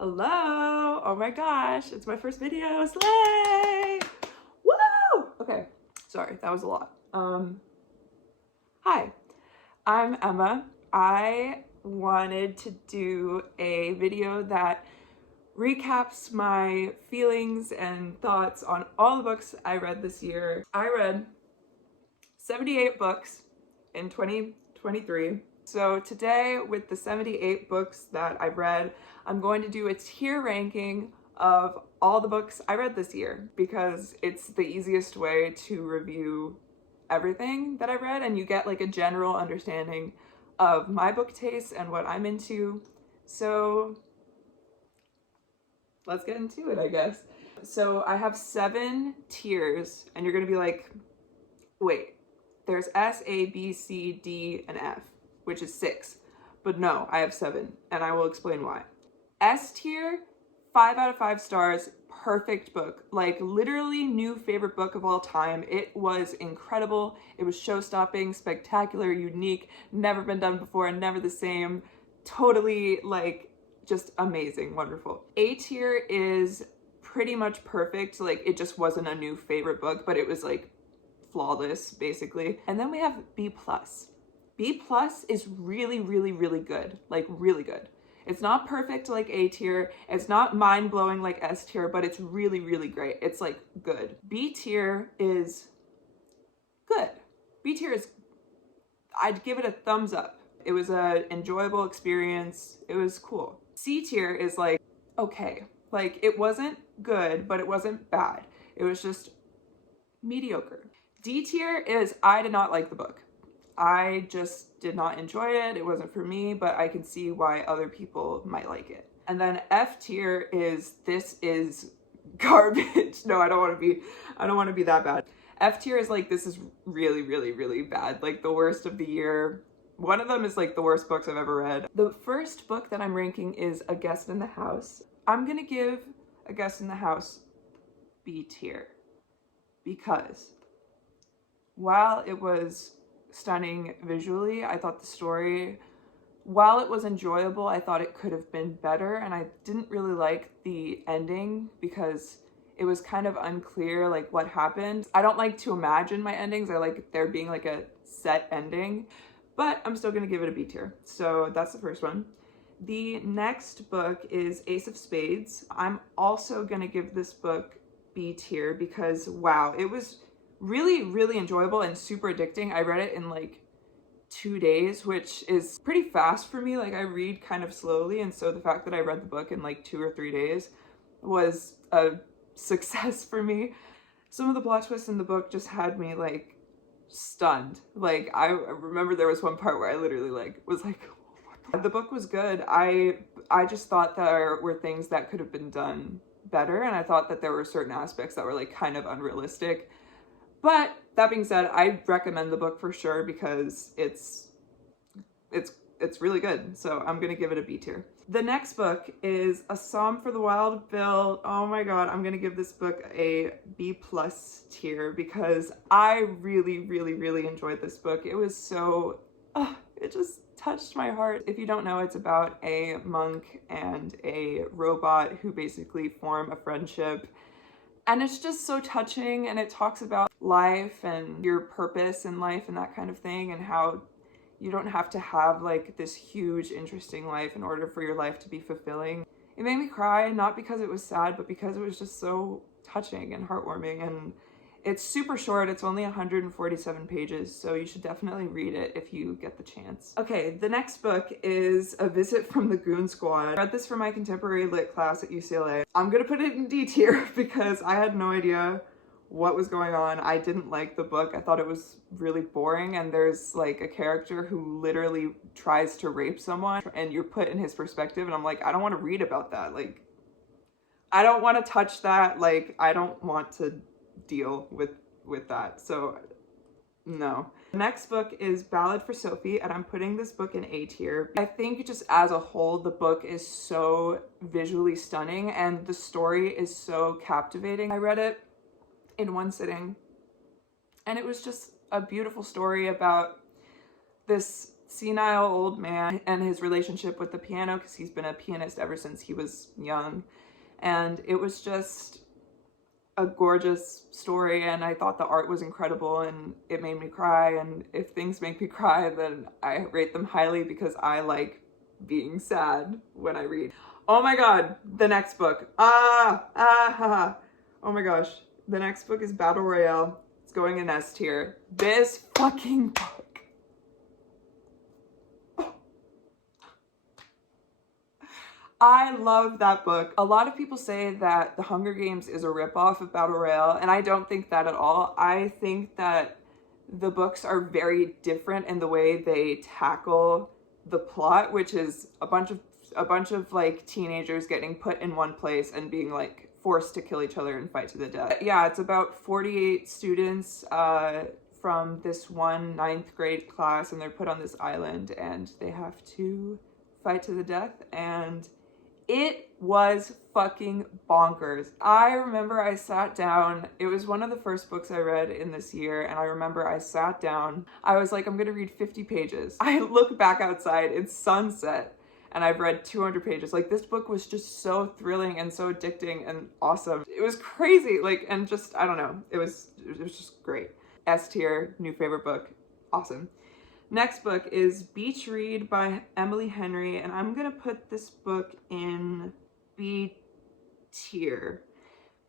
Hello! Oh my gosh, it's my first video. Slay! Woo! Okay, sorry, that was a lot. Hi, I'm Emma. I wanted to do a video that recaps my feelings and thoughts on all the books I read this year. I read 78 books in 2023. So today, with the 78 books that I've read, I'm going to do a tier ranking of all the books I read this year because it's the easiest way to review everything that I read, and you get like a general understanding of my book taste and what I'm into. So let's get into it, I guess. So I have 7 tiers, and you're gonna be like, wait, there's S, A, B, C, D, and F, which is 6. But no, I have 7, and I will explain why. S tier, 5 out of 5 stars, perfect book. Like literally new favorite book of all time. It was incredible. It was show-stopping, spectacular, unique, never been done before, and never the same. Totally like just amazing, wonderful. A tier is pretty much perfect. Like it just wasn't a new favorite book, but it was like flawless basically. And then we have B+. B+ is really, really, really good. Like really good. It's not perfect like A tier. It's not mind-blowing like S tier, but it's really, really great. It's like good. B tier is good. B tier is, I'd give it a thumbs up. It was an enjoyable experience. It was cool. C tier is like, okay. Like it wasn't good, but it wasn't bad. It was just mediocre. D tier is, I did not like the book. I just did not enjoy it. It wasn't for me, but I can see why other people might like it. And then F tier is, this is garbage. No, I don't want to be that bad. F tier is like, this is really, really, really bad. Like the worst of the year. One of them is like the worst books I've ever read. The first book that I'm ranking is A Guest in the House. I'm gonna give A Guest in the House B tier because while it was stunning visually, I thought the story, while it was enjoyable, I thought it could have been better, and I didn't really like the ending because it was kind of unclear like what happened. I don't like to imagine my endings. I like there being like a set ending, but I'm still gonna give it a B tier. So that's the first one. The next book is Ace of Spades. I'm also gonna give this book B tier because wow, it was really, really enjoyable and super addicting. I read it in like 2 days, which is pretty fast for me. Like I read kind of slowly, and so the fact that I read the book in like 2 or 3 days was a success for me. Some of the plot twists in the book just had me like stunned. Like I remember there was one part where I literally like was like, the book was good. I just thought there were things that could have been done better, and I thought that there were certain aspects that were like kind of unrealistic. But that being said, I recommend the book for sure because it's really good. So I'm gonna give it a B tier. The next book is A Psalm for the Wild Bill. Oh my god, I'm gonna give this book a B+ tier because I really, really, really enjoyed this book. It was so, it just touched my heart. If you don't know, it's about a monk and a robot who basically form a friendship. And it's just so touching, and it talks about life and your purpose in life and that kind of thing, and how you don't have to have like this huge, interesting life in order for your life to be fulfilling. It made me cry, not because it was sad, but because it was just so touching and heartwarming. And it's super short. It's only 147 pages, so you should definitely read it if you get the chance. Okay, the next book is A Visit from the Goon Squad. I read this for my contemporary lit class at UCLA. I'm gonna put it in D tier because I had no idea what was going on. I didn't like the book. I thought it was really boring, and there's like a character who literally tries to rape someone, and you're put in his perspective, and I'm like, I don't want to read about that. Like, I don't want to touch that. Like, I don't want to deal with that, so no. The next book is Ballad for Sophie, and I'm putting this book in A tier. I think just as a whole, the book is so visually stunning and the story is so captivating. I read it in one sitting, and it was just a beautiful story about this senile old man and his relationship with the piano, because he's been a pianist ever since he was young. And it was just a gorgeous story, and I thought the art was incredible, and it made me cry. And if things make me cry, then I rate them highly, because I like being sad when I read. Oh my god, the next book. Oh my gosh. The next book is Battle Royale. It's going in S tier. This fucking book. I love that book. A lot of people say that The Hunger Games is a ripoff of Battle Royale, and I don't think that at all. I think that the books are very different in the way they tackle the plot, which is a bunch of like teenagers getting put in one place and being like forced to kill each other and fight to the death. Yeah, it's about 48 students from this one 9th grade class, and they're put on this island and they have to fight to the death, and it was fucking bonkers. I remember I sat down, it was one of the first books I read in this year, and I remember I sat down, I was like, I'm gonna read 50 pages. I look back outside, it's sunset, and I've read 200 pages. Like, this book was just so thrilling and so addicting and awesome. It was crazy, like, and just, I don't know, it was just great. S tier, new favorite book, awesome. Next book is Beach Read by Emily Henry, and I'm gonna put this book in B tier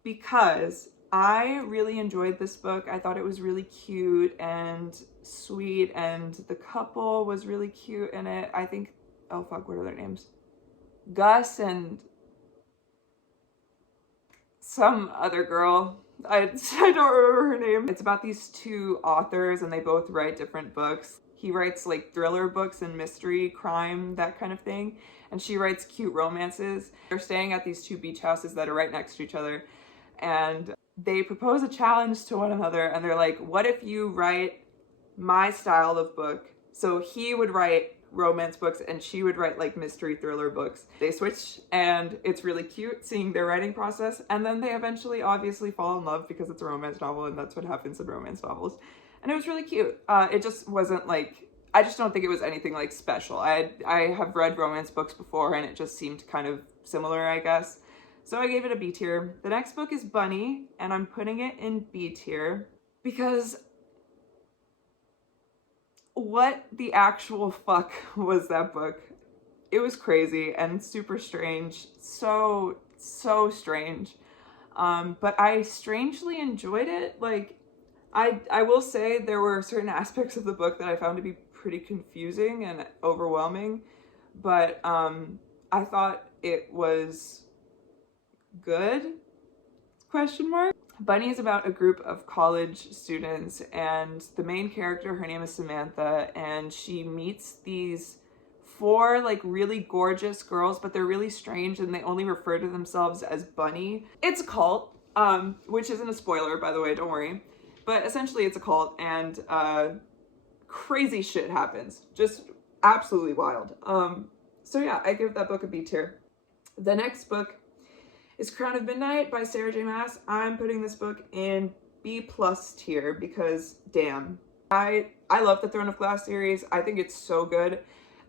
because I really enjoyed this book. I thought it was really cute and sweet, and the couple was really cute in it. I think, oh fuck, what are their names? Gus and some other girl. I don't remember her name. It's about these two authors, and they both write different books. He writes like thriller books and mystery, crime, that kind of thing. And she writes cute romances. They're staying at these two beach houses that are right next to each other. And they propose a challenge to one another. And they're like, what if you write my style of book? So he would write romance books and she would write like mystery thriller books. They switch, and it's really cute seeing their writing process. And then they eventually obviously fall in love because it's a romance novel, and that's what happens in romance novels. And it was really cute. It just wasn't like, I just don't think it was anything like special. I have read romance books before, and it just seemed kind of similar, I guess. So I gave it a B tier. The next book is Bunny, and I'm putting it in B tier because what the actual fuck was that book? It was crazy and super strange. So strange. But I strangely enjoyed it. Like, I will say there were certain aspects of the book that I found to be pretty confusing and overwhelming, but I thought it was good, question mark. Bunny is about a group of college students, and the main character, her name is Samantha, and she meets these 4 like really gorgeous girls, but they're really strange and they only refer to themselves as Bunny. It's a cult, which isn't a spoiler, by the way, don't worry. But essentially it's a cult, and crazy shit happens. Just absolutely wild. So yeah, I give that book a B tier. The next book is Crown of Midnight by Sarah J. Maas. I'm putting this book in B+ tier because damn. I love the Throne of Glass series. I think it's so good.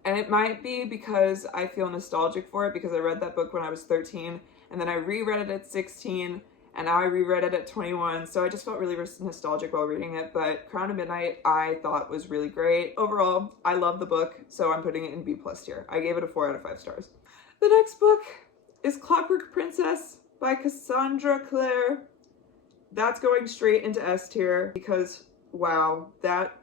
And it might be because I feel nostalgic for it, because I read that book when I was 13, and then I reread it at 16, and now I reread it at 21, so I just felt really nostalgic while reading it. But Crown of Midnight I thought was really great. Overall, I love the book, so I'm putting it in B+ tier. I gave it a 4 out of 5 stars. The next book is Clockwork Princess by Cassandra Clare. That's going straight into S tier because, wow, that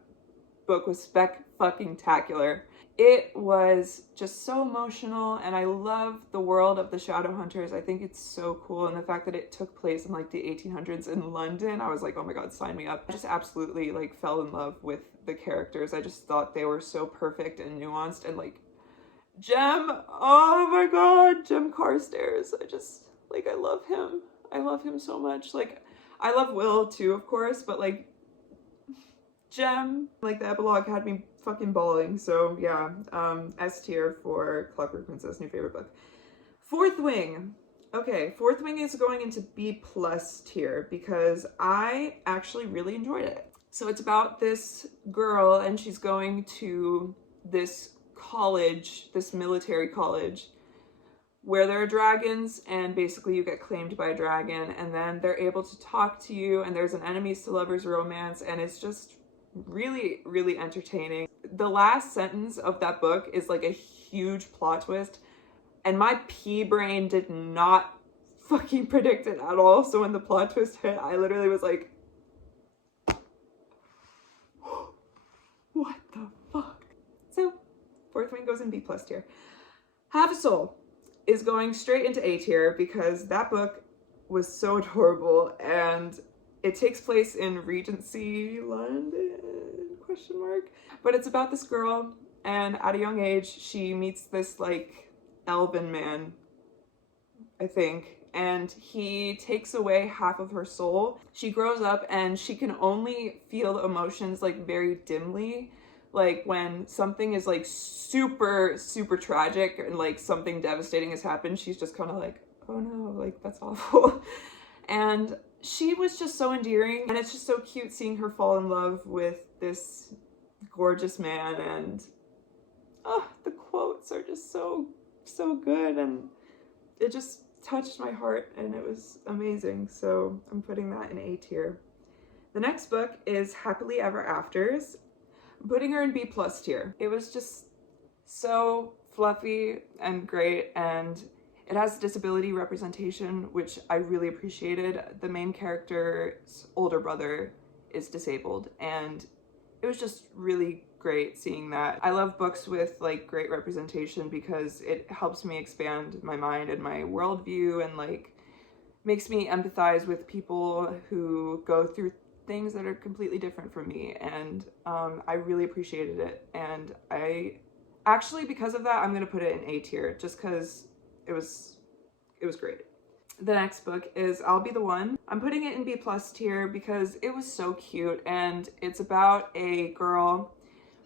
book was spec-fucking-tacular. It was just so emotional, and I love the world of the Shadowhunters. I think it's so cool, and the fact that it took place in like the 1800s in London, I was like, oh my god, sign me up. I just absolutely like fell in love with the characters. I just thought they were so perfect and nuanced, and like Jem, oh my god, Jem Carstairs. I love him. I love him so much. Like, I love Will too, of course, but like Jem, like the epilogue had me fucking bawling. So yeah, S tier for Clockwork Princess, new favorite book. Fourth Wing. Okay, Fourth Wing is going into B+ tier because I actually really enjoyed it. So it's about this girl, and she's going to this college, this military college, where there are dragons, and basically you get claimed by a dragon, and then they're able to talk to you, and there's an enemies to lovers romance, and it's just really, really entertaining. The last sentence of that book is like a huge plot twist, and my pea brain did not fucking predict it at all. So when the plot twist hit, I literally was like, what the fuck? So Fourth Wing goes in B+ tier. Have a Soul is going straight into A tier because that book was so adorable, and it takes place in Regency London, question mark. But it's about this girl, and at a young age, she meets this like elven man, I think, and he takes away half of her soul. She grows up and she can only feel emotions like very dimly. Like when something is like super, super tragic and like something devastating has happened, she's just kind of like, oh no, like that's awful. And she was just so endearing, and it's just so cute seeing her fall in love with this gorgeous man. And oh, the quotes are just so good, and it just touched my heart, and it was amazing. So I'm putting that in A tier. The next book is Happily Ever Afters. I'm putting her in B+ tier. It was just so fluffy and great, and it has disability representation, which I really appreciated. The main character's older brother is disabled, and it was just really great seeing that. I love books with like great representation because it helps me expand my mind and my worldview, and like makes me empathize with people who go through things that are completely different from me. And I really appreciated it, and I actually, because of that, I'm gonna put it in A tier just because it was great. The next book is I'll Be the One. I'm putting it in B+ tier because it was so cute, and it's about a girl.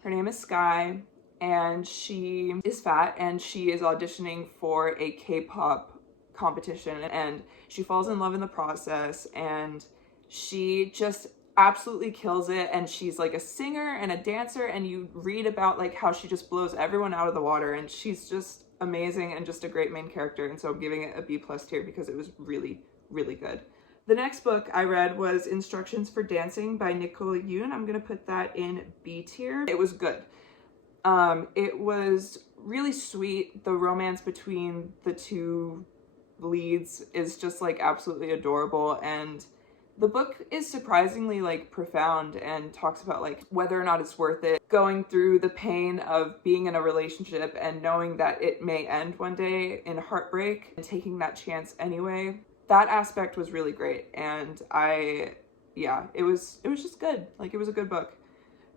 Her name is Sky, and she is fat, and she is auditioning for a K-pop competition, and she falls in love in the process, and she just absolutely kills it. And she's like a singer and a dancer, and you read about like how she just blows everyone out of the water, and she's just amazing and just a great main character. And so I'm giving it a B+ tier because it was really, really good. The next book I read was Instructions for Dancing by Nicole Yoon. I'm gonna put that in B tier. It was good. It was really sweet. The romance between the two leads is just like absolutely adorable, and the book is surprisingly like profound and talks about like whether or not it's worth it, going through the pain of being in a relationship and knowing that it may end one day in heartbreak and taking that chance anyway. That aspect was really great, and it was just good. Like, it was a good book.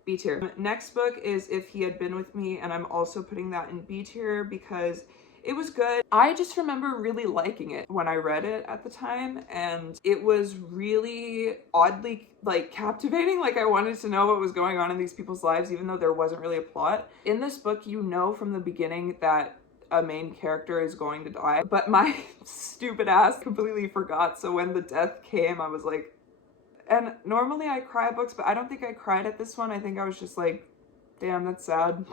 B tier. Next book is If He Had Been With Me, and I'm also putting that in B tier because it was good. I just remember really liking it when I read it at the time, and it was really oddly like captivating. Like, I wanted to know what was going on in these people's lives, even though there wasn't really a plot. In this book, you know from the beginning that a main character is going to die, but my stupid ass completely forgot. So when the death came, I was like, and normally I cry at books, but I don't think I cried at this one. I think I was just like, damn, that's sad.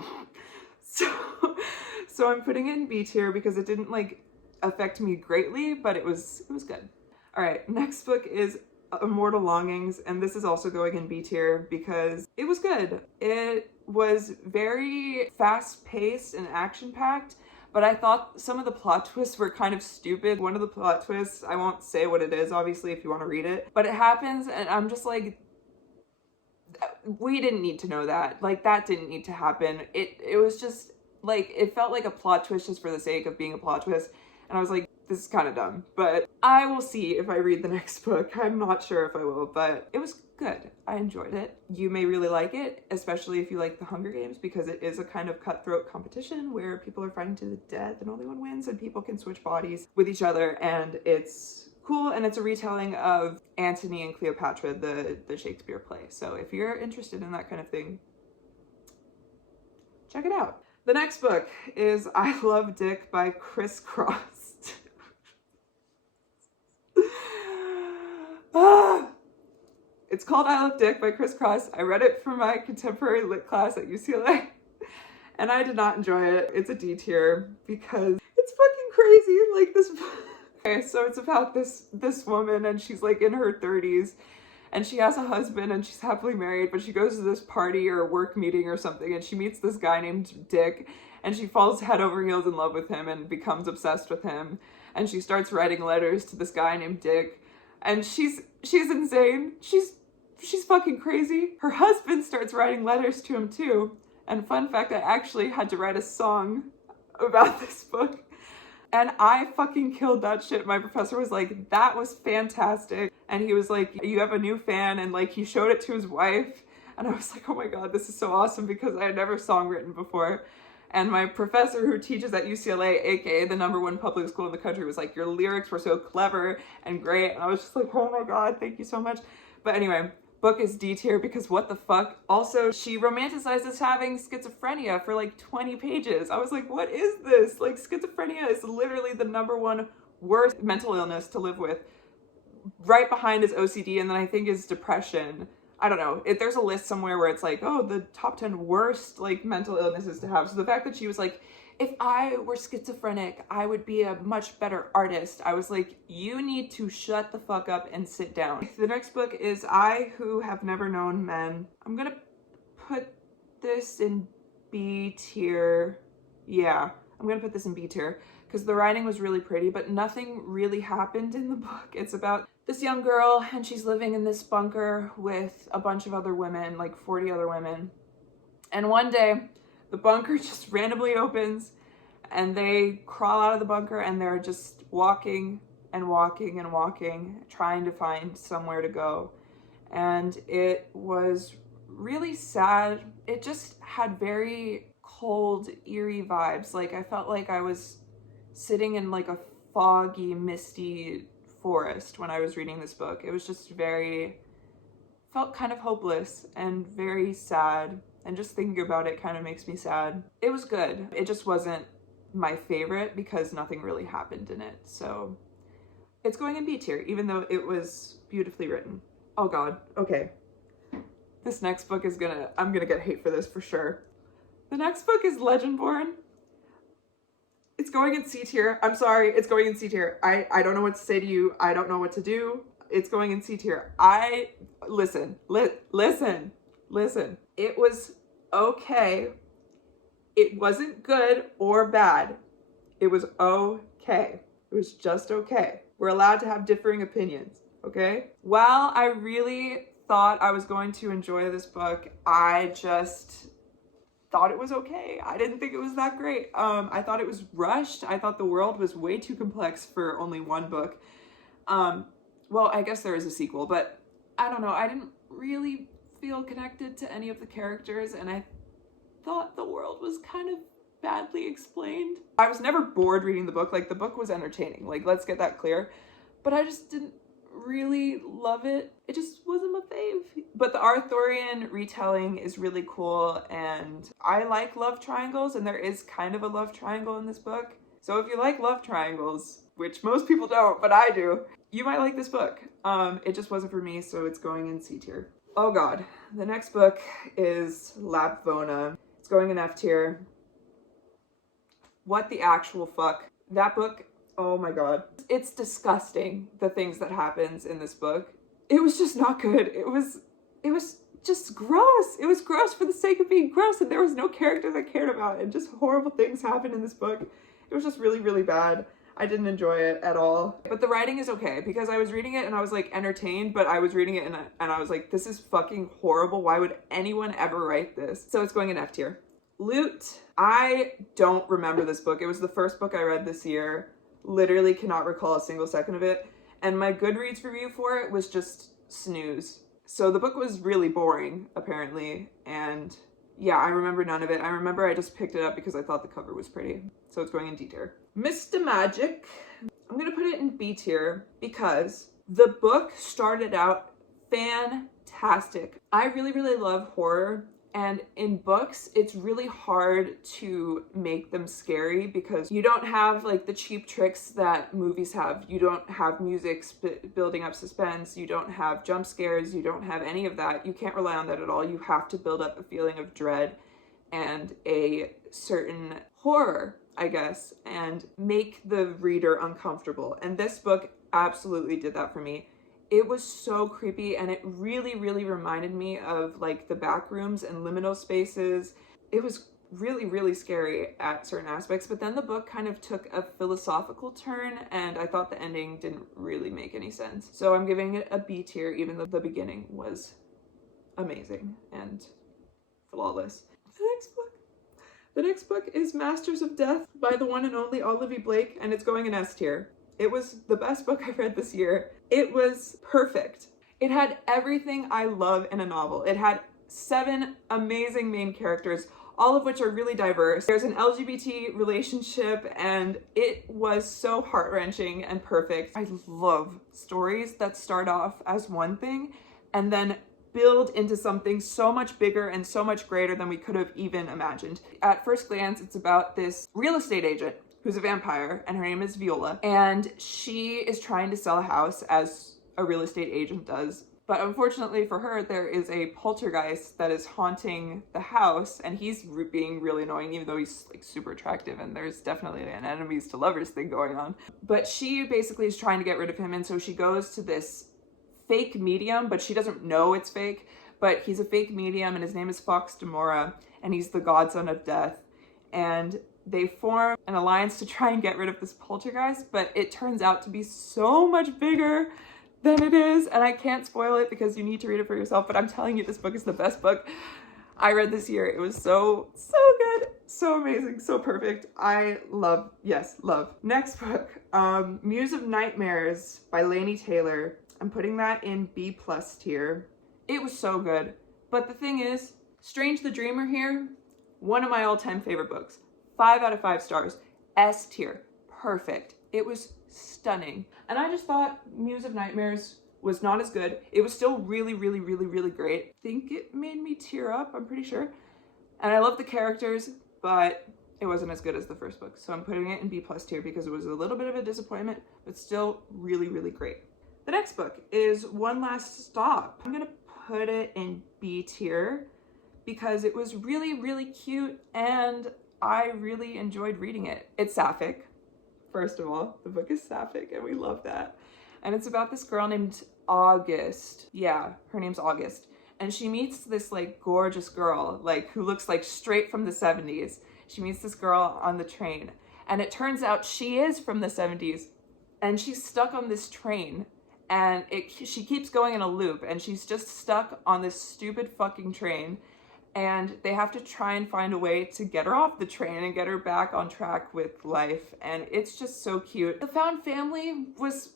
So I'm putting it in B tier because it didn't like affect me greatly, but it was good. All right, next book is Immortal Longings, and this is also going in B tier because it was good. It was very fast-paced and action-packed, but I thought some of the plot twists were kind of stupid. One of the plot twists, I won't say what it is, obviously, if you want to read it, but it happens, and I'm just like, we didn't need to know that. Like, that didn't need to happen. It was just, like, it felt like a plot twist just for the sake of being a plot twist, and I was like, this is kind of dumb. But I will see if I read the next book. I'm not sure if I will, but it was good. I enjoyed it. You may really like it, especially if you like the Hunger Games, because it is a kind of cutthroat competition where people are fighting to the death and only one wins, and people can switch bodies with each other, and it's cool. And it's a retelling of Antony and Cleopatra, the Shakespeare play. So if you're interested in that kind of thing, check it out. The next book is I Love Dick by Criss Cross. It's called I Love Dick by Criss Cross. I read it for my contemporary lit class at UCLA, And I did not enjoy it. It's a D tier because it's fucking crazy. Like this. Okay, so it's about this woman, and she's like in her 30s, and she has a husband and she's happily married, but she goes to this party or work meeting or something, and she meets this guy named Dick, and she falls head over heels in love with him and becomes obsessed with him. And she starts writing letters to this guy named Dick, and she's insane. She's fucking crazy. Her husband starts writing letters to him too. And fun fact, I actually had to write a song about this book. And I fucking killed that shit. My professor was like, that was fantastic. And he was like, you have a new fan. And like, he showed it to his wife. And I was like, oh my God, this is so awesome, because I had never songwritten before. And my professor who teaches at UCLA, aka the #1 public school in the country, was like, your lyrics were so clever and great. And I was just like, oh my God, thank you so much. But anyway, book is D tier because what the fuck? Also, she romanticizes having schizophrenia for like 20 pages. I was like, what is this? Like, schizophrenia is literally the #1 worst mental illness to live with. Right behind is OCD, and then I think is depression. I don't know. There's a list somewhere where it's like, oh, the top 10 worst like mental illnesses to have. So the fact that she was like, if I were schizophrenic, I would be a much better artist. I was like, you need to shut the fuck up and sit down. The next book is I Who Have Never Known Men. I'm gonna put this in B tier. Yeah, I'm gonna put this in B tier because the writing was really pretty, but nothing really happened in the book. It's about this young girl, and she's living in this bunker with a bunch of other women, like 40 other women. And one day, the bunker just randomly opens, and they crawl out of the bunker, and they're just walking and walking and walking, trying to find somewhere to go. And it was really sad. It just had very cold, eerie vibes. Like, I felt like I was sitting in like a foggy, misty forest when I was reading this book. It was just felt kind of hopeless and very sad. And just thinking about it kind of makes me sad. It was good. It just wasn't my favorite because nothing really happened in it. So it's going in B tier, even though it was beautifully written. Oh God, okay. This next book is I'm gonna get hate for this for sure. The next book is Legendborn. It's going in C tier. I'm sorry, it's going in C tier. I don't know what to say to you. I don't know what to do. It's going in C tier. Listen. It was okay. It wasn't good or bad. It was okay. It was just okay. We're allowed to have differing opinions, okay? While I really thought I was going to enjoy this book, I just thought it was okay. I didn't think it was that great. I thought it was rushed. I thought the world was way too complex for only one book. Well, I guess there is a sequel, but I don't know. I didn't really feel connected to any of the characters, and I thought the world was kind of badly explained. I was never bored reading the book. Like, the book was entertaining. Like, let's get that clear. But I just didn't really love it. It just wasn't my fave. But the Arthurian retelling is really cool, and I like love triangles, and there is kind of a love triangle in this book. So if you like love triangles, which most people don't, but I do, you might like this book. It just wasn't for me, so it's going in C tier. Oh God, the next book is Lapvona. It's going in F tier. What the actual fuck? That book, oh my God. It's disgusting, the things that happens in this book. It was just not good. It was just gross. It was gross for the sake of being gross, and there was no character that cared about it, and just horrible things happened in this book. It was just really, really bad. I didn't enjoy it at all. But the writing is okay, because I was reading it and I was like entertained, but I was reading it and I was like, this is fucking horrible. Why would anyone ever write this? So it's going in F tier. Loot. I don't remember this book. It was the first book I read this year. Literally cannot recall a single second of it. And my Goodreads review for it was just snooze. So the book was really boring, apparently. And yeah, I remember none of it. I remember I just picked it up because I thought the cover was pretty. So it's going in D tier. Mr. Magic. I'm gonna put it in B tier because the book started out fantastic. I really, really love horror. And in books, it's really hard to make them scary because you don't have like the cheap tricks that movies have. You don't have music building up suspense. You don't have jump scares. You don't have any of that. You can't rely on that at all. You have to build up a feeling of dread and a certain horror, I guess, and make the reader uncomfortable. And this book absolutely did that for me. It was so creepy, and it really, really reminded me of like the back rooms and liminal spaces. It was really, really scary at certain aspects, but then the book kind of took a philosophical turn, and I thought the ending didn't really make any sense. So I'm giving it a B tier, even though the beginning was amazing and flawless. The next book is Masters of Death by the one and only Olivia Blake, and it's going in S tier. It was the best book I've read this year. It was perfect. It had everything I love in a novel. It had 7 amazing main characters, all of which are really diverse. There's an LGBT relationship, and it was so heart-wrenching and perfect. I love stories that start off as one thing and then build into something so much bigger and so much greater than we could have even imagined. At first glance, it's about this real estate agent who's a vampire, and her name is Viola, and she is trying to sell a house, as a real estate agent does. But unfortunately for her, there is a poltergeist that is haunting the house, and he's being really annoying, even though he's like super attractive, and there's definitely an enemies to lovers thing going on. But she basically is trying to get rid of him, and so she goes to this fake medium, but she doesn't know it's fake, but he's a fake medium, and his name is Fox Demora, and he's the godson of death. And they form an alliance to try and get rid of this poltergeist, but it turns out to be so much bigger than it is, and I can't spoil it because you need to read it for yourself, but I'm telling you, this book is the best book I read this year. It was so good, so amazing, so perfect. I love, yes, love. Next book, Muse of Nightmares by Laini Taylor. I'm putting that in B+ tier. It was so good, but the thing is, Strange the Dreamer here, one of my all-time favorite books. 5 out of 5 stars, S tier, perfect. It was stunning. And I just thought Muse of Nightmares was not as good. It was still really, really, really, really great. I think it made me tear up, I'm pretty sure. And I love the characters, but it wasn't as good as the first book. So I'm putting it in B+ tier because it was a little bit of a disappointment, but still really, really great. The next book is One Last Stop. I'm gonna put it in B tier because it was really, really cute, and I really enjoyed reading it. It's sapphic, first of all. The book is sapphic, and we love that. And it's about this girl named August. Yeah, her name's August. And she meets this like gorgeous girl, like who looks like straight from the 70s. She meets this girl on the train, and it turns out she is from the 70s, and she's stuck on this train, and she keeps going in a loop, and she's just stuck on this stupid fucking train. And they have to try and find a way to get her off the train and get her back on track with life. And it's just so cute. The found family was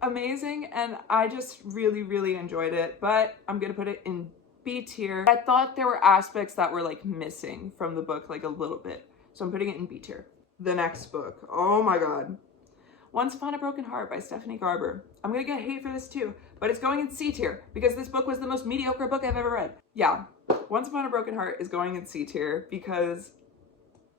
amazing, and I just really, really enjoyed it, but I'm gonna put it in B tier. I thought there were aspects that were like missing from the book, like a little bit. So I'm putting it in B tier. The next book, oh my God. Once Upon a Broken Heart by Stephanie Garber. I'm gonna get hate for this too, but it's going in C tier because this book was the most mediocre book I've ever read. Yeah. Once Upon a Broken Heart is going in C tier because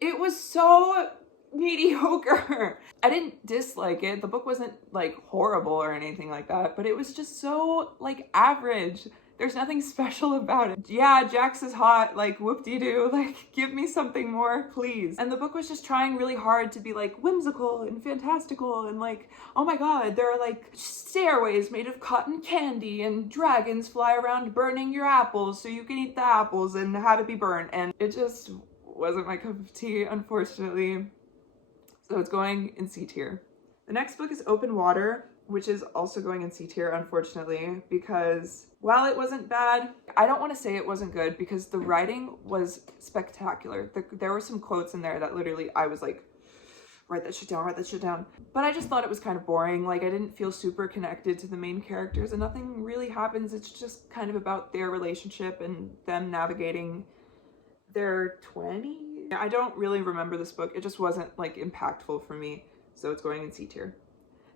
it was so mediocre. I didn't dislike it. The book wasn't like horrible or anything like that, but it was just so like average. There's nothing special about it. Yeah, Jax is hot, like whoop-de-doo, like give me something more, please. And the book was just trying really hard to be like whimsical and fantastical and like, oh my God, there are like stairways made of cotton candy and dragons fly around burning your apples so you can eat the apples and have it be burnt. And it just wasn't my cup of tea, unfortunately. So it's going in C tier. The next book is Open Water, which is also going in C tier, unfortunately, because while it wasn't bad, I don't want to say it wasn't good because the writing was spectacular. There were some quotes in there that literally I was like, write that shit down, write that shit down. But I just thought it was kind of boring. Like I didn't feel super connected to the main characters and nothing really happens. It's just kind of about their relationship and them navigating their 20s. I don't really remember this book. It just wasn't like impactful for me. So it's going in C tier.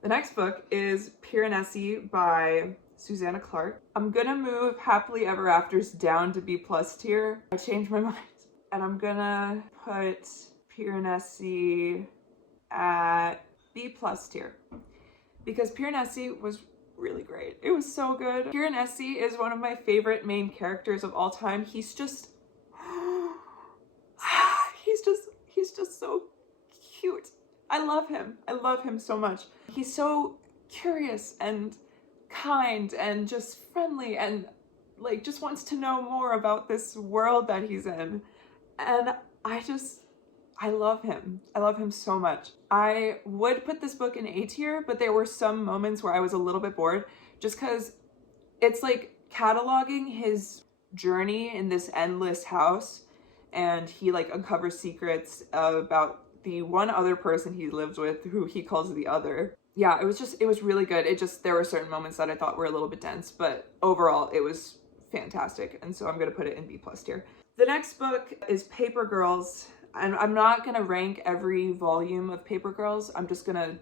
The next book is Piranesi by Susanna Clark. I'm gonna move Happily Ever Afters down to B+ tier. I changed my mind. And I'm gonna put Piranesi at B+ tier. Because Piranesi was really great. It was so good. Piranesi is one of my favorite main characters of all time. He's just just so cute. I love him. I love him so much. He's so curious and kind and just friendly and like just wants to know more about this world that he's in. And I love him. I love him so much. I would put this book in A tier, but there were some moments where I was a little bit bored just because it's like cataloging his journey in this endless house, and he like uncovers secrets about the one other person he lives with who he calls the other. Yeah, it was really good. There were certain moments that I thought were a little bit dense, but overall it was fantastic. And so I'm going to put it in B+ tier. The next book is Paper Girls, and I'm not going to rank every volume of Paper Girls. I'm just going to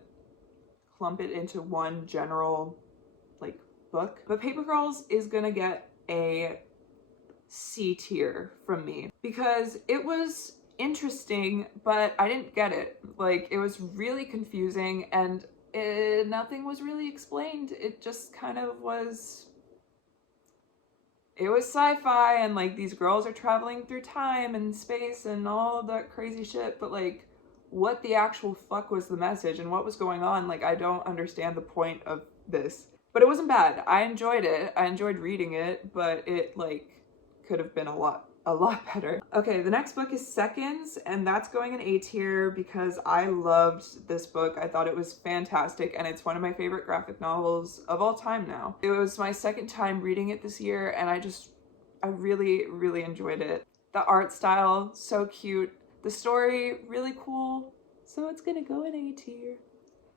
clump it into one general like book. But Paper Girls is going to get a C tier from me because it was interesting, but I didn't get it. Like, it was really confusing and nothing was really explained. It just kind of was, it was sci-fi and like these girls are traveling through time and space and all of that crazy shit, but like what the actual fuck was the message and what was going on? Like, I don't understand the point of this. But it wasn't bad. I enjoyed it. I enjoyed reading it, but it like could have been a lot better. Okay, the next book is Seconds, and that's going in A tier because I loved this book. I thought it was fantastic, and it's one of my favorite graphic novels of all time now. It was my second time reading it this year, and I really, really enjoyed it. The art style, so cute. The story, really cool. So it's gonna go in A tier.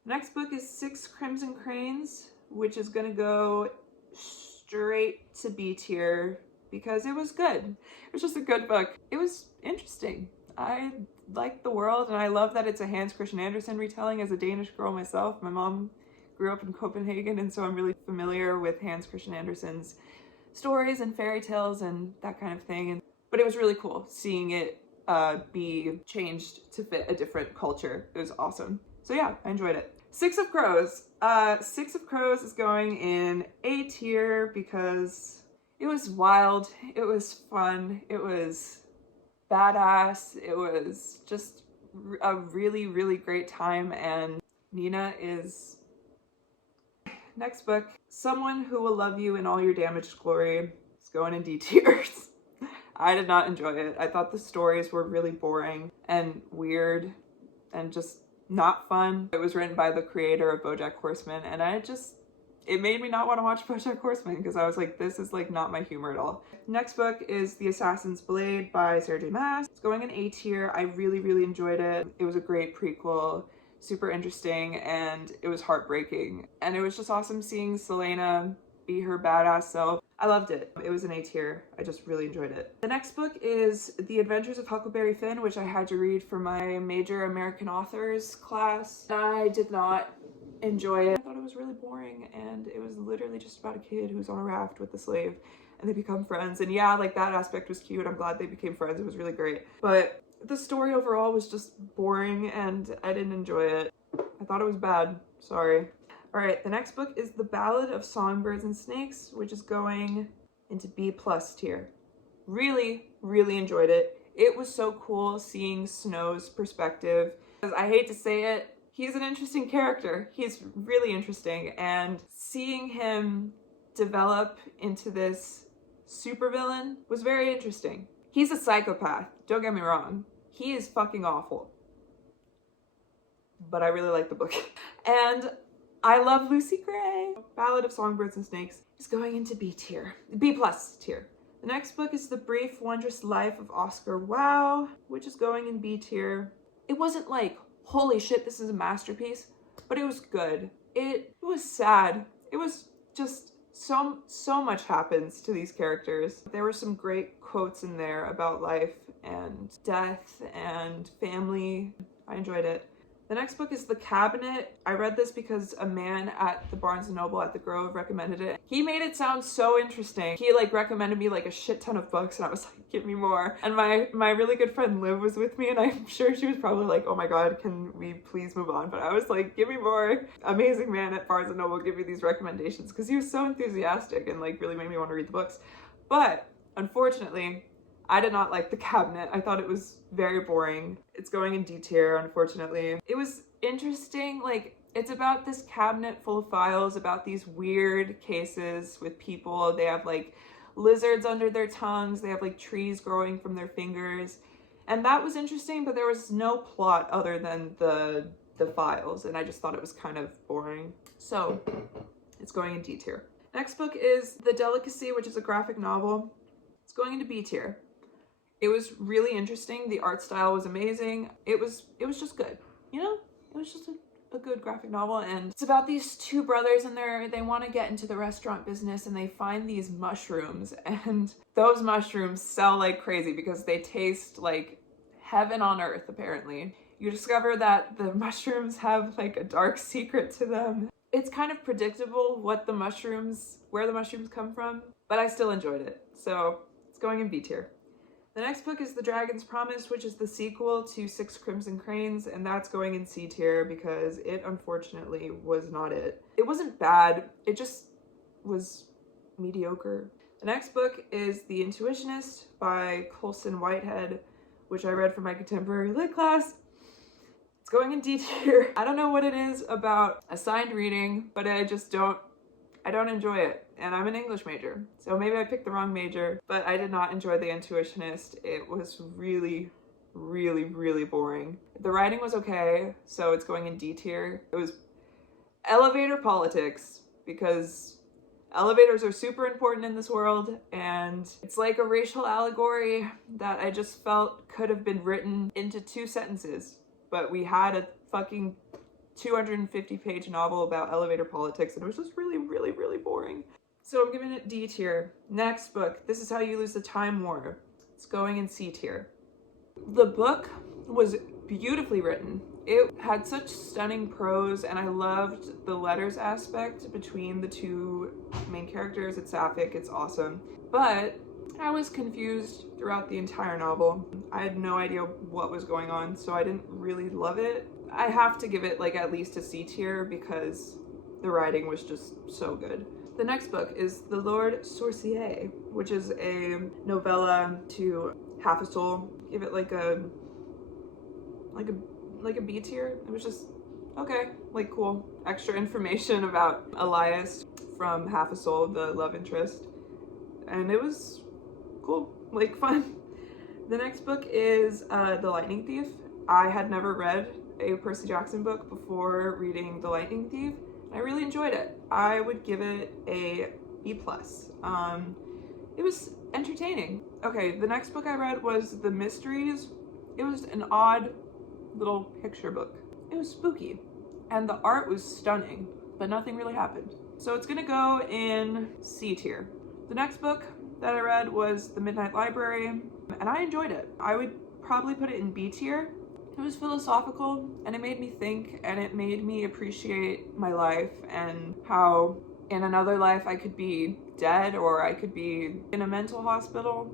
Next book is Six Crimson Cranes, which is gonna go straight to B tier because it was good. It was just a good book. It was interesting. I liked the world, and I love that it's a Hans Christian Andersen retelling. As a Danish girl myself, my mom grew up in Copenhagen, and so I'm really familiar with Hans Christian Andersen's stories and fairy tales and that kind of thing. But it was really cool seeing it be changed to fit a different culture. It was awesome. So yeah, I enjoyed it. Six of Crows. Six of Crows is going in A tier because it was wild, it was fun, it was badass, it was just a really, really great time, and Nina is... Next book, Someone Who Will Love You in All Your Damaged Glory, is going in D tiers. I did not enjoy it. I thought the stories were really boring and weird and just not fun. It was written by the creator of BoJack Horseman, and it made me not want to watch BoJack Horseman because I was like, this is like not my humor at all. Next book is The Assassin's Blade by Sarah J. Maas. It's going in A tier. I really, really enjoyed it. It was a great prequel, super interesting, and it was heartbreaking. And it was just awesome seeing Selena be her badass self. I loved it. It was an A tier. I just really enjoyed it. The next book is The Adventures of Huckleberry Finn, which I had to read for my major American authors class. I did not enjoy it. I thought it was really boring, and it was literally just about a kid who's on a raft with a slave and they become friends. And yeah, like that aspect was cute. I'm glad they became friends. It was really great. But the story overall was just boring and I didn't enjoy it. I thought it was bad. Sorry. All right, the next book is The Ballad of Songbirds and Snakes, which is going into B+ tier. Really, really enjoyed it. It was so cool seeing Snow's perspective. I hate to say it, he's an interesting character. He's really interesting, and seeing him develop into this supervillain was very interesting. He's a psychopath, don't get me wrong. He is fucking awful. But I really like the book. And I love Lucy Gray. Ballad of Songbirds and Snakes is going into B tier. B+ tier. The next book is The Brief Wondrous Life of Oscar Wilde, which is going in B tier. It wasn't like, holy shit, this is a masterpiece, but it was good. It was sad. It was just so much happens to these characters. There were some great quotes in there about life and death and family. I enjoyed it. The next book is The Cabinet. I read this because a man at the Barnes & Noble at the Grove recommended it. He made it sound so interesting. He like recommended me like a shit ton of books, and I was like, give me more. And my really good friend Liv was with me, and I'm sure she was probably like, oh my god, can we please move on? But I was like, give me more. Amazing man at Barnes & Noble give me these recommendations because he was so enthusiastic and like really made me want to read the books. But unfortunately, I did not like the cabinet. I thought it was very boring. It's going in D tier, unfortunately. It was interesting, like, it's about this cabinet full of files about these weird cases with people. They have like lizards under their tongues. They have like trees growing from their fingers. And that was interesting, but there was no plot other than the files. And I just thought it was kind of boring. So it's going in D tier. Next book is The Delicacy, which is a graphic novel. It's going into B tier. It was really interesting. The art style was amazing. It was just good. You know, it was just a good graphic novel, and it's about these two brothers and they want to get into the restaurant business, and they find these mushrooms, and those mushrooms sell like crazy because they taste like heaven on earth, apparently. You discover that the mushrooms have like a dark secret to them. It's kind of predictable where the mushrooms come from, but I still enjoyed it. So it's going in B tier. The next book is The Dragon's Promise, which is the sequel to Six Crimson Cranes, and that's going in C tier because it unfortunately was not it. It wasn't bad, it just was mediocre. The next book is The Intuitionist by Colson Whitehead, which I read for my contemporary lit class. It's going in D tier. I don't know what it is about assigned reading, but I don't enjoy it. And I'm an English major, so maybe I picked the wrong major, but I did not enjoy The Intuitionist. It was really, really, really boring. The writing was okay, so it's going in D tier. It was elevator politics, because elevators are super important in this world, and it's like a racial allegory that I just felt could have been written into 2 sentences, but we had a fucking 250-page novel about elevator politics, and it was just really, really, really boring. So I'm giving it D tier. Next book, This Is How You Lose the Time War. It's going in C tier. The book was beautifully written. It had such stunning prose, and I loved the letters aspect between the 2 main characters. It's sapphic, it's awesome. But I was confused throughout the entire novel. I had no idea what was going on, so I didn't really love it. I have to give it like at least a C tier because the writing was just so good. The next book is The Lord Sorcier, which is a novella to Half a Soul. Give it like a B tier. It was just okay, like cool. Extra information about Elias from Half a Soul, the love interest. And it was cool, like fun. The next book is The Lightning Thief. I had never read a Percy Jackson book before reading The Lightning Thief. I really enjoyed it. I would give it a B+. It was entertaining. Okay, the next book I read was The Mysteries. It was an odd little picture book. It was spooky, and the art was stunning, but nothing really happened. So it's gonna go in C tier. The next book that I read was The Midnight Library, and I enjoyed it. I would probably put it in B tier. It was philosophical, and it made me think, and it made me appreciate my life and how in another life I could be dead or I could be in a mental hospital,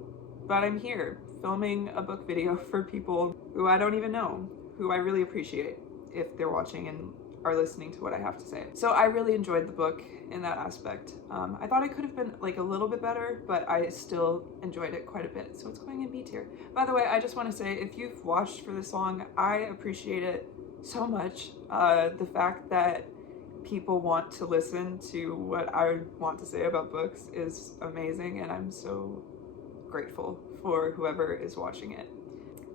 but I'm here filming a book video for people who I don't even know, who I really appreciate if they're watching and are listening to what I have to say. So I really enjoyed the book in that aspect. I thought it could have been like a little bit better, but I still enjoyed it quite a bit. So it's going in B tier. By the way, I just want to say, if you've watched for this long, I appreciate it so much. The fact that people want to listen to what I want to say about books is amazing, and I'm so grateful for whoever is watching it.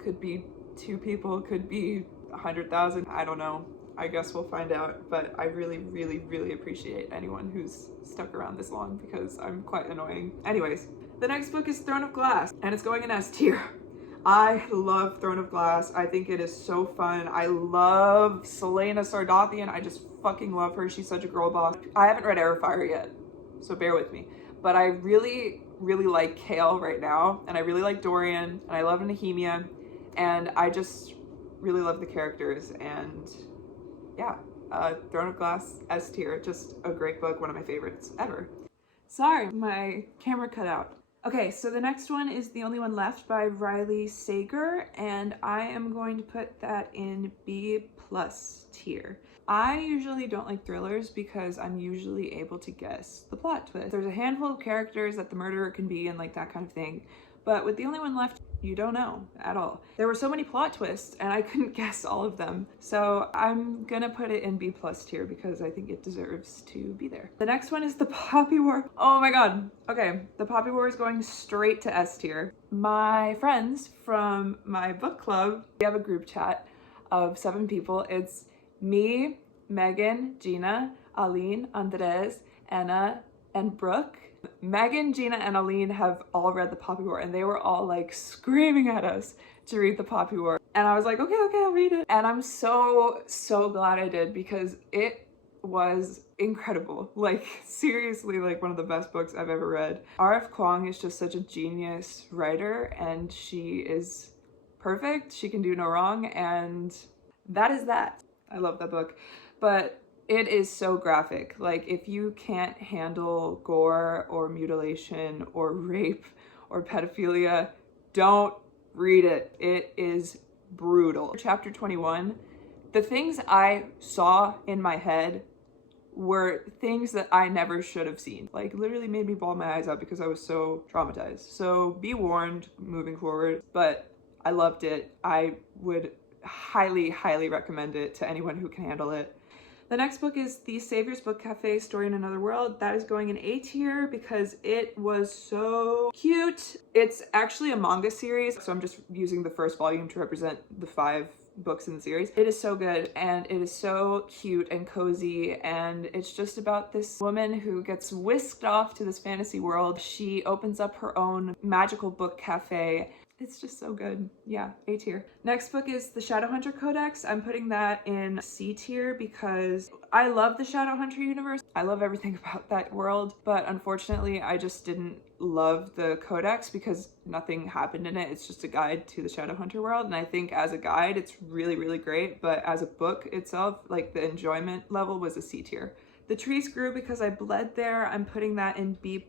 Could be 2 people, could be 100,000, I don't know. I guess we'll find out, but I really, really, really appreciate anyone who's stuck around this long because I'm quite annoying. Anyways, the next book is Throne of Glass, and it's going in S tier. I love Throne of Glass. I think it is so fun. I love Selena Sardothian. I just fucking love her. She's such a girl boss. I haven't read Airfire yet, so bear with me. But I really, really like Kale right now, and I really like Dorian, and I love Nehemia, and I just really love the characters, and yeah, Throne of Glass, S tier, just a great book, one of my favorites ever. Sorry, my camera cut out. Okay, so the next one is The Only One Left by Riley Sager, and I am going to put that in B+ tier. I usually don't like thrillers because I'm usually able to guess the plot twist. There's a handful of characters that the murderer can be and like that kind of thing, But with the only one left, you don't know at all. There were so many plot twists and I couldn't guess all of them. So I'm gonna put it in B+ tier because I think it deserves to be there. The next one is The Poppy War. Oh my God. Okay, The Poppy War is going straight to S tier. My friends from my book club, we have a group chat of 7 people. It's me, Megan, Gina, Aline, Andres, Anna, and Brooke. Megan, Gina, and Aline have all read The Poppy War and they were all like screaming at us to read The Poppy War. And I was like, okay, I'll read it. And I'm so glad I did because it was incredible. Like seriously, like one of the best books I've ever read. R.F. Kuang is just such a genius writer and she is perfect. She can do no wrong, and that is that. I love that book. But it is so graphic. Like if you can't handle gore or mutilation or rape or pedophilia, don't read it. It is brutal. Chapter 21, the things I saw in my head were things that I never should have seen. Like literally made me bawl my eyes out because I was so traumatized. So be warned moving forward, but I loved it. I would highly recommend it to anyone who can handle it. The next book is The Savior's Book Cafe, Story in Another World. That is going in A tier because it was so cute. It's actually a manga series, so I'm just using the first volume to represent the 5 books in the series. It is so good and it is so cute and cozy, and it's just about this woman who gets whisked off to this fantasy world. She opens up her own magical book cafe. It's just so good. Yeah, A tier. Next book is The Shadowhunter Codex. I'm putting that in C tier because I love the Shadowhunter universe. I love everything about that world, but unfortunately I just didn't love the Codex because nothing happened in it. It's just a guide to the Shadowhunter world, and I think as a guide it's really great, but as a book itself, like the enjoyment level was a C tier. The Trees Grew because I bled there. I'm putting that in B+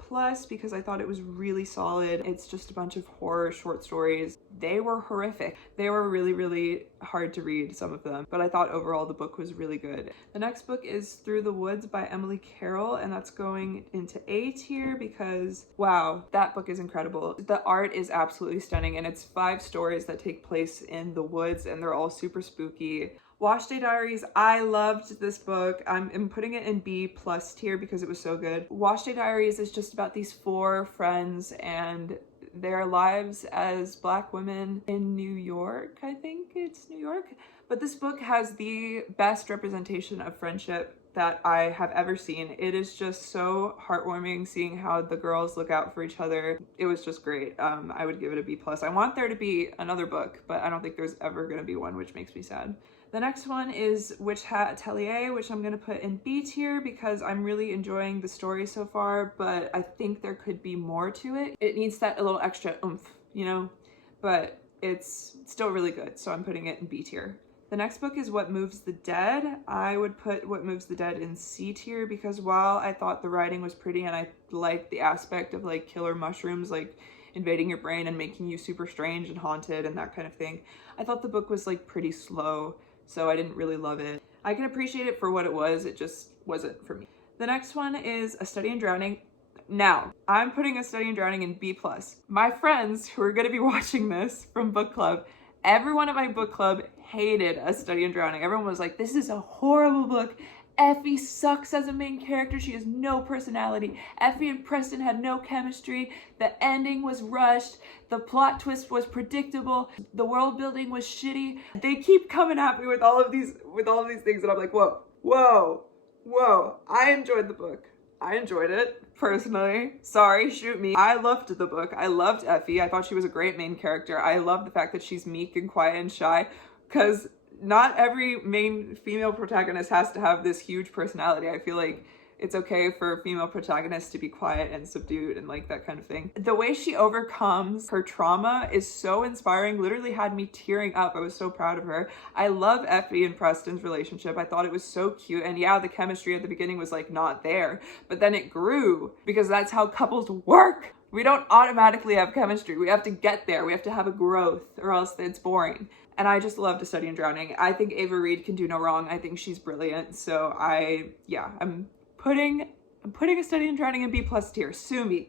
because I thought it was really solid. It's just a bunch of horror short stories. They were horrific. They were really hard to read, some of them, but I thought overall the book was really good. The next book is Through the Woods by Emily Carroll, and that's going into A tier because, wow, that book is incredible. The art is absolutely stunning, and it's 5 stories that take place in the woods, and they're all super spooky. Wash Day Diaries, I loved this book. I'm putting it in B+ tier because it was so good. Wash Day Diaries is just about these 4 friends and their lives as Black women in New York. I think it's New York. But this book has the best representation of friendship that I have ever seen. It is just so heartwarming seeing how the girls look out for each other. It was just great. I would give it a B+. I want there to be another book, but I don't think there's ever gonna be one, which makes me sad. The next one is Witch Hat Atelier, which I'm gonna put in B tier because I'm really enjoying the story so far, but I think there could be more to it. It needs that a little extra oomph, you know, but it's still really good, so I'm putting it in B tier. The next book is What Moves the Dead. I would put What Moves the Dead in C tier because while I thought the writing was pretty and I liked the aspect of like killer mushrooms like invading your brain and making you super strange and haunted and that kind of thing, I thought the book was like pretty slow, so I didn't really love it. I can appreciate it for what it was, it just wasn't for me. The next one is A Study in Drowning. Now, I'm putting A Study in Drowning in B+. My friends who are gonna be watching this from book club, everyone at my book club hated A Study in Drowning. Everyone was like, this is a horrible book. Effie sucks as a main character. She has no personality. Effie and Preston had no chemistry. The ending was rushed. The plot twist was predictable. The world building was shitty. They keep coming at me with all of these things, and I'm like, whoa. I enjoyed the book. I enjoyed it personally. Sorry, shoot me. I loved the book. I loved Effie. I thought she was a great main character. I love the fact that she's meek and quiet and shy, because not every main female protagonist has to have this huge personality. I feel like it's okay for female protagonists to be quiet and subdued and like that kind of thing. The way she overcomes her trauma is so inspiring, literally had me tearing up. I was so proud of her. I love Effie and Preston's relationship. I thought it was so cute. And yeah, the chemistry at the beginning was like not there, but then it grew because that's how couples work. We don't automatically have chemistry. We have to get there. We have to have a growth or else it's boring. And I just love To Study in Drowning. I think Ava Reed can do no wrong. I think she's brilliant. So I'm putting A Study in Drowning in B+ tier. Sue me.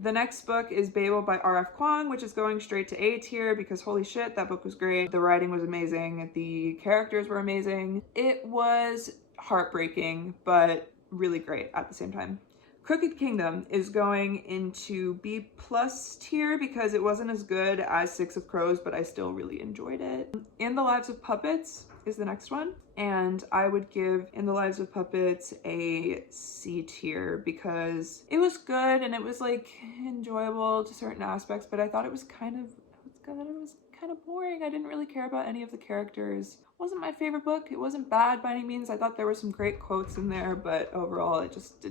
The next book is Babel by R.F. Kuang, which is going straight to A tier because holy shit, that book was great. The writing was amazing. The characters were amazing. It was heartbreaking, but really great at the same time. Crooked Kingdom is going into B+ tier because it wasn't as good as Six of Crows, but I still really enjoyed it. In the Lives of Puppets is the next one, and I would give In the Lives of Puppets a C tier because it was good and it was like enjoyable to certain aspects, but I thought it was kind of boring. I didn't really care about any of the characters. It wasn't my favorite book. It wasn't bad by any means. I thought there were some great quotes in there, but overall it just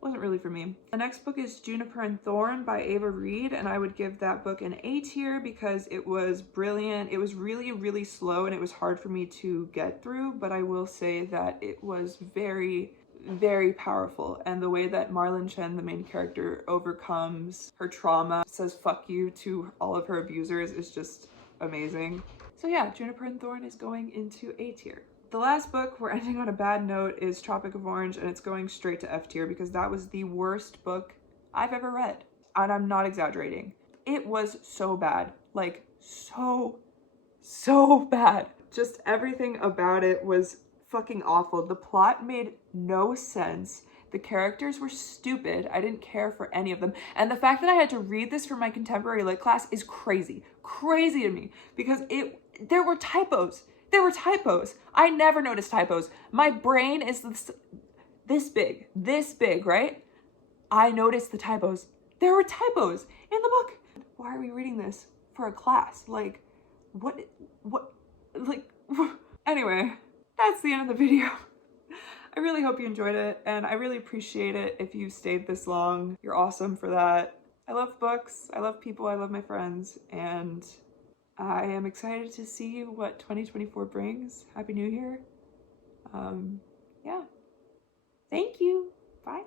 wasn't really for me. The next book is Juniper and Thorn by Ava Reed, and I would give that book an A tier because it was brilliant. It was really, really slow and it was hard for me to get through, but I will say that it was very, very powerful. And the way that Marlon Chen, the main character, overcomes her trauma, says fuck you to all of her abusers is just amazing. So yeah, Juniper and Thorn is going into A tier. The last book, we're ending on a bad note, is Tropic of Orange, and it's going straight to F tier because that was the worst book I've ever read. And I'm not exaggerating. It was so bad. Like, so bad. Just everything about it was fucking awful. The plot made no sense. The characters were stupid. I didn't care for any of them. And the fact that I had to read this for my contemporary lit class is crazy. Crazy to me. Because there were typos. There were typos. I never noticed typos. My brain is this big, right? I noticed the typos. There were typos in the book. Why are we reading this for a class? Like, what, like, anyway, that's the end of the video. I really hope you enjoyed it, and I really appreciate it if you stayed this long. You're awesome for that. I love books, I love people, I love my friends, and I am excited to see what 2024 brings. Happy New Year. Yeah. Thank you. Bye.